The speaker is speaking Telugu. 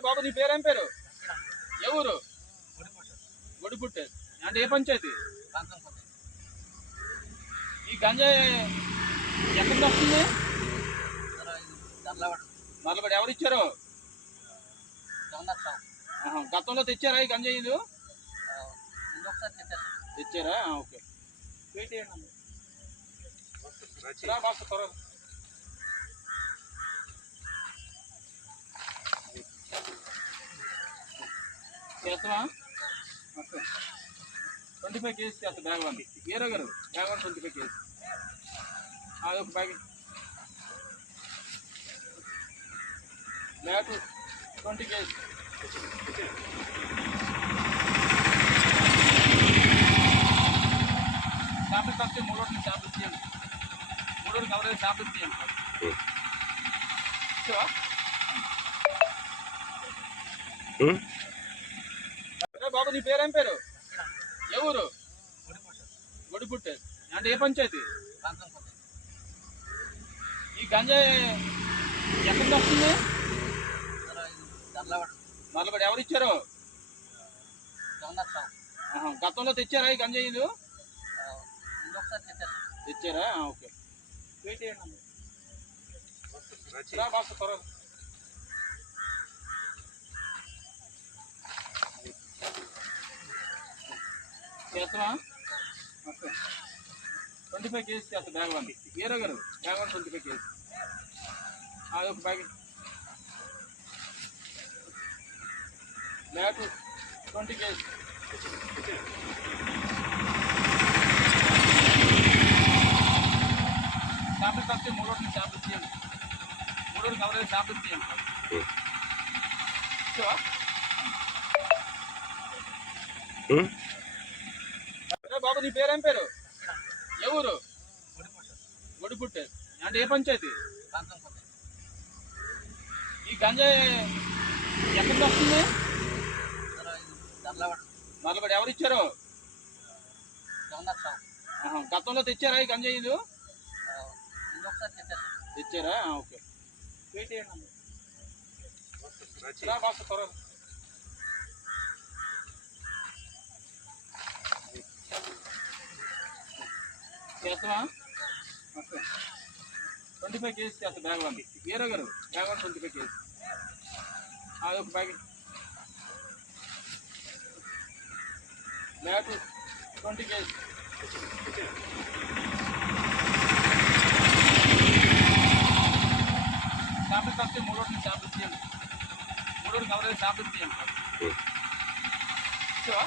బాబు నీ పేరేం పేరు? ఊరు ఒడిపుట్టే. అంటే ఏ పంచాయతీ? ఈ గంజాయి ఎక్కడి వస్తుంది? మరలబడి ఎవరు ఇచ్చారు? ఆహా, గతంలో తెచ్చారా ఈ గంజాయిలు తెచ్చారా? ఓకే. వెయిట్ చేయండి త్వరగా. చేస్తావా ట్వంటీ ఫైవ్ కేజీస్ చేస్తా బ్యాగ్ వన్ హీరో గారు bag one twenty five kgs. అదొక bag bag twenty kgs. Samples వస్తే మూడు మూడోటి శాంపిల్స్ తీయండి మూడోటి కవరేజ్ శాంపిల్స్ చేయండి. సార్ బాబు నీ పేరేం పేరు? ఏ ఊరు? ఒడిపుట్టే అంటే ఏ పంచాయతీ? ఈ గంజాయి ఎక్కడి నుంచి వస్తుంది? మరలబడి ఎవరు ఇచ్చారు? గతంలో తెచ్చారా ఈ గంజాయిలు? తెచ్చారా? ఓకే. వెయిట్ చేయండి బాస్ త్వరగా. చేస్తావా ఓకే. ట్వంటీ ఫైవ్ కేజీస్ చేస్తా బ్యాగ్ వన్. హీరో గారు bag one twenty five kgs. అదొక bag bag twenty kgs. Samples వస్తే మూడోటి శాంపిల్స్ తీయండి. మూడోటి కవరేజ్ శాంపిల్స్ తీయండి. ఇచ్చావా? బాబు నీ పేరేం పేరు? ఊరు? ఒడిపుట్టే అంటే ఏ పంచాయతీ? ఈ గంజాయి ఎక్కడి నుంచి వస్తుంది? మరలబడి ఎవరు ఇచ్చారు? గతంలో తెచ్చారా ఈ గంజాయిలు తెచ్చారా? ఓకే. త్వరగా. చేస్తామా ట్వంటీ ఫైవ్ కేజీస్ చేస్తా బ్యాగ్ వన్ హీరో గారు bag one twenty five kgs. అదొక packet. Bag twenty kgs. Samples వస్తే మూడు మూడోటి శాంపిల్స్ మూడు రోజులు కవరేజ్ శాంపిల్స్ తీయండి ఇచ్చావా?